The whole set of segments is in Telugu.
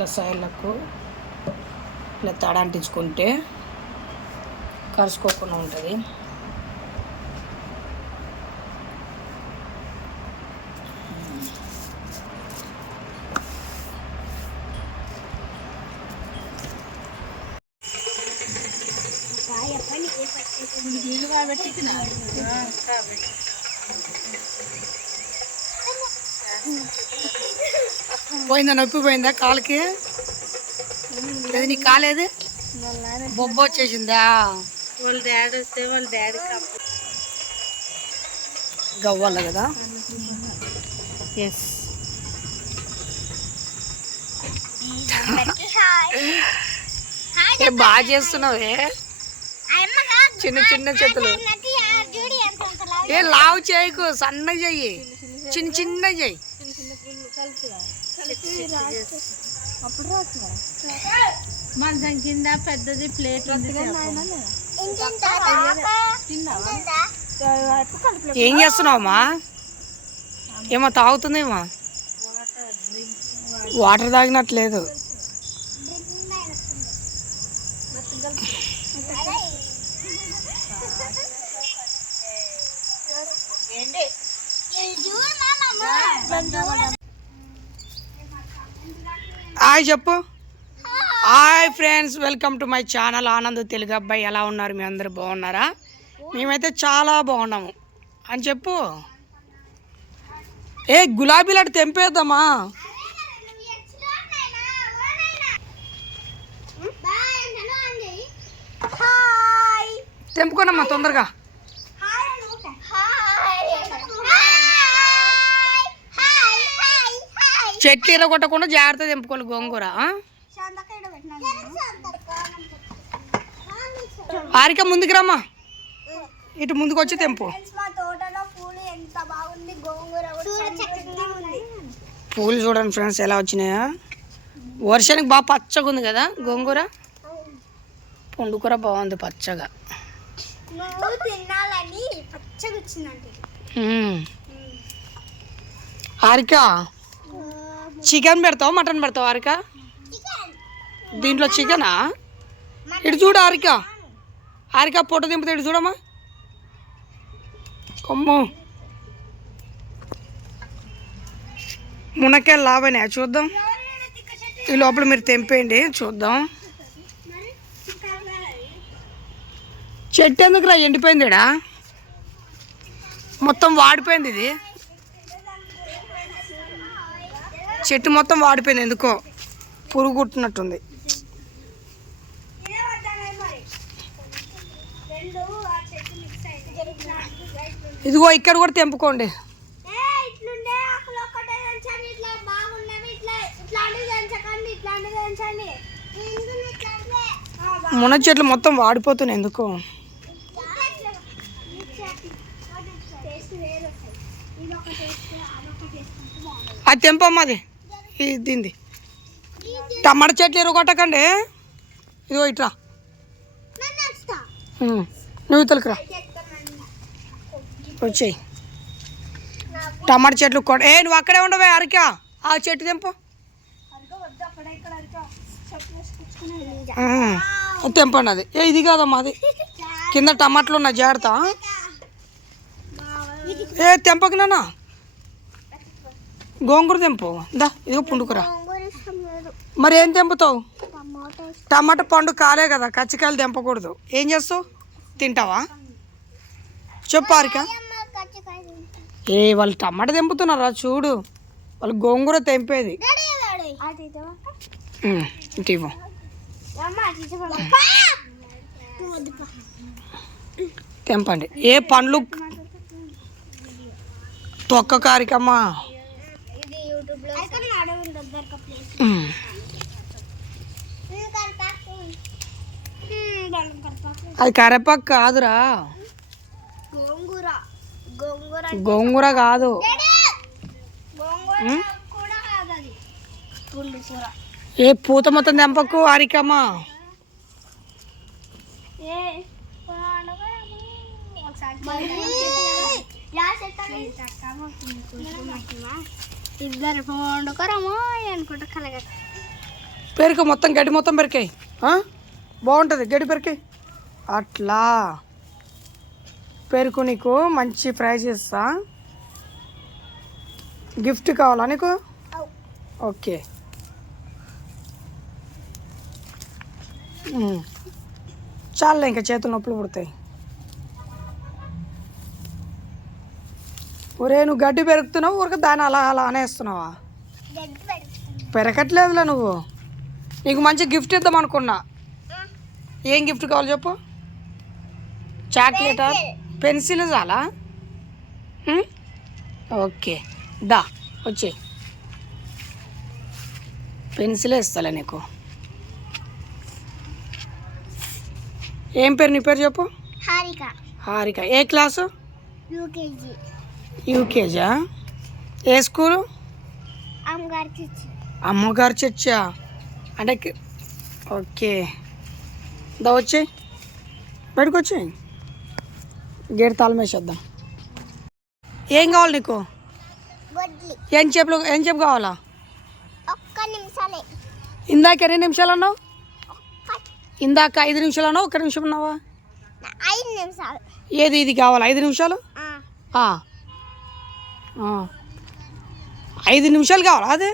ఇట్లా సైడ్లకు ఇట్లా తడంటించుకుంటే కరుసుకోకుండా ఉంటుంది. నీళ్ళు కాబట్టి పోయిందా? నొప్పి పోయిందా? కాలుకి? లేదు నీకు కాలేదు? బొబ్బ వచ్చేసిందా? వాళ్ళ డాడీ వస్తే వాళ్ళ డాడీ గవ్వాల కదా? ఎస్ ఏ బాగా చేస్తున్నావే. చిన్న చిన్న చేతులు. ఏ లావు చేయకు సన్న చెయ్యి. చిన్న చిన్న చెయ్యి. మంచం కింద పెద్దది ప్లేట్ ఉంది ఏం చేస్తున్నావమ్మా? ఏమో తాగుతుందేమో. వాటర్ తాగినట్లేదు. హాయ్ చెప్పు. Hi friends welcome to my channel Anand Telugu అబ్బాయి. ఎలా ఉన్నారు? మీ అందరు బాగున్నారా? మేమైతే చాలా బాగున్నాము. అని చెప్పు. ఏ గులాబీలు అటు తెంపేద్దామా? తెంపుకోనమ్మా తొందరగా. చెట్లు ఇరగొట్టకుండా జాగ్రత్త తెంపుకోవాలి గోంగూర ఆ? హారిక ముందుకు రమ్మా. ఇటు ముందుకు వచ్చి తెంపు పూలు ఎంత బాగుంది గోంగూర కూడా చక్కగా ఉంది పూలు చూడండి ఫ్రెండ్స్ ఎలా వచ్చినాయా? వర్షానికి బాగా పచ్చగా ఉంది కదా గోంగూర? పుండుకూర బాగుంది పచ్చగా. నువ్వు తినాలని పచ్చగా వచ్చిందంటే మ్మ్. చికెన్ పెడతావు మటన్ పెడతావు హారిక దీంట్లో చికెనా? ఇటు చూడు హారిక హారిక పొట్ట దింపుతా ఇటు చూడమ్మా. అమ్మో. మునక్కాయలు లావనే చూద్దాం. ఈ లోపల మీరు తెంపేయండి చూద్దాం. చెట్టు ఎందుకురా ఎండిపోయిందిడా? మొత్తం వాడిపోయింది ఇది. చెట్టు మొత్తం వాడిపోయింది ఎందుకో. పురుగు కుట్టినట్టుంది ఇదిగో ఇక్కడ కూడా తెంపుకోండి. మున చెట్లు మొత్తం వాడిపోతున్నాయి ఎందుకో. అది తెంపమ్మది ఇది టమాటా చెట్లు ఎరగొట్టకండి ఇదిగో ఇట్రా. నువ్వు తొలకరా వచ్చేయి. టమాటా చెట్లు కొట్ట ఏ నువ్వు అక్కడే ఉండవే అరికా. ఆ చెట్టు తెంపు. అది తెంపండి అది. ఏ ఇది కాదమ్మా అది. కింద టమాటాలు ఉన్నాయి జాగ్రత్త. ఏ తెంపకు గోంగూర తెంపు. దా ఇదిగో పుండుకురా. మరి ఏం తెంపుతావు? టమాటా పండు కాలే కదా కచ్చికాయలు తెంపకూడదు. ఏం చేస్తావు? తింటావా? చెప్పారిక ఏ వాళ్ళు టమాటా తెంపుతున్నారా? చూడు. వాళ్ళు గోంగూర తెంపేది. ఇటు ఇవ్వు. తెంపండి. ఏ పండ్లు తొక్క కారికమ్మా. అది కరేపాకు కాదురా. గోంగూర. గోంగూర గోంగూర కాదు. గోంగూర ఉమ్, కూడా కాదు అది. పుండు కూర ఏ పూత మొత్తం తెంపకు హారికమ్మా ఏ ఇద్దరు వండుకోరమో అనుకుంటా కలగ పెరుక మొత్తం గడ్డి మొత్తం పెరికాయి. బాగుంటుంది గడ్డి పెరికాయి. అట్లా. పెరుకు నీకు మంచి ప్రైజ్ ఇస్తా. గిఫ్ట్ కావాలా నీకు? ఓకే. చాలులే ఇంకా చేతులు నొప్పులు పుడతాయి. ఒరే నువ్వు గడ్డి పెరుగుతున్నావు ఊరిక దాన్ని అలా అలా అనేస్తున్నావా? పెరగట్లేదులే నువ్వు. నీకు మంచి గిఫ్ట్ ఇద్దాం అనుకున్నా. ఏం గిఫ్ట్ కావాలి చెప్పు? చాక్లెటా? పెన్సిల్ చాలా? ఓకే. దా వచ్చే. పెన్సిలే ఇస్తాలే నీకు. ఏం పేరు నీ పేరు చెప్పు? హారిక. హారిక. ఏ క్లాసు? యూకేజీ. యూకేజా? ఏ స్కూలు? అమ్మగారి చర్చా. అంటే ఓకే. దా వచ్చి. బయటకు వచ్చి. గేట్ తాళం వేసేద్దాం. ఏం కావాలి నీకు? ఏం చెప్పులు ఏం చెప్పు కావాలా? ఇందాక ఎన్ని నిమిషాలు అన్నావు? ఇందాక ఐదు నిమిషాలు అన్నావు ఒక్క నిమిషం ఉన్నావా ఏది ఇది కావాలా? ఐదు నిమిషాలు. ఐదు నిమిషాలు కావాలా అదే?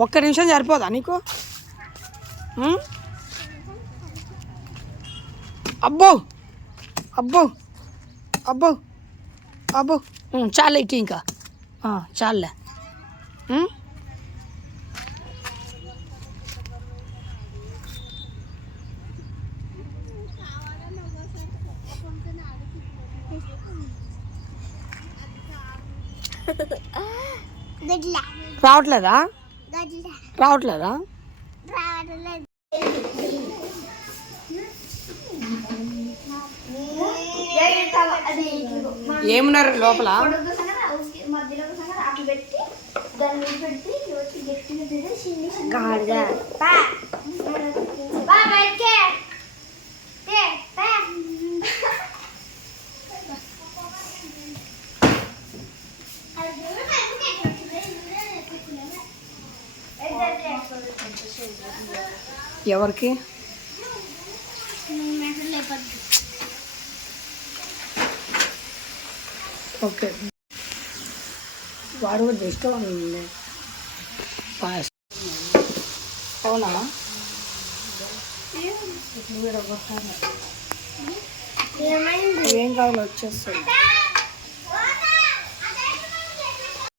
ఒక్క నిమిషం సరిపోదా నీకు? అబ్బో! అబ్బో! అబ్బో! అబ్బో! చాలు చాలే ఇటు ఇంకా. ఆ, రావట్లేదా? రావట్లేదా? రావట్లేదు. ఏమున్నారు లోపల? మధ్యలో అట్లా పెట్టి దాని మీద పెట్టి వచ్చి గట్టిగా తిరిగి గాడిద పా పా బయటికి తే పా ఎవరికి? ఓకే. వాడు కూడా జస్ట్ అవునా? ఏం కావాలో వచ్చేస్తుంది?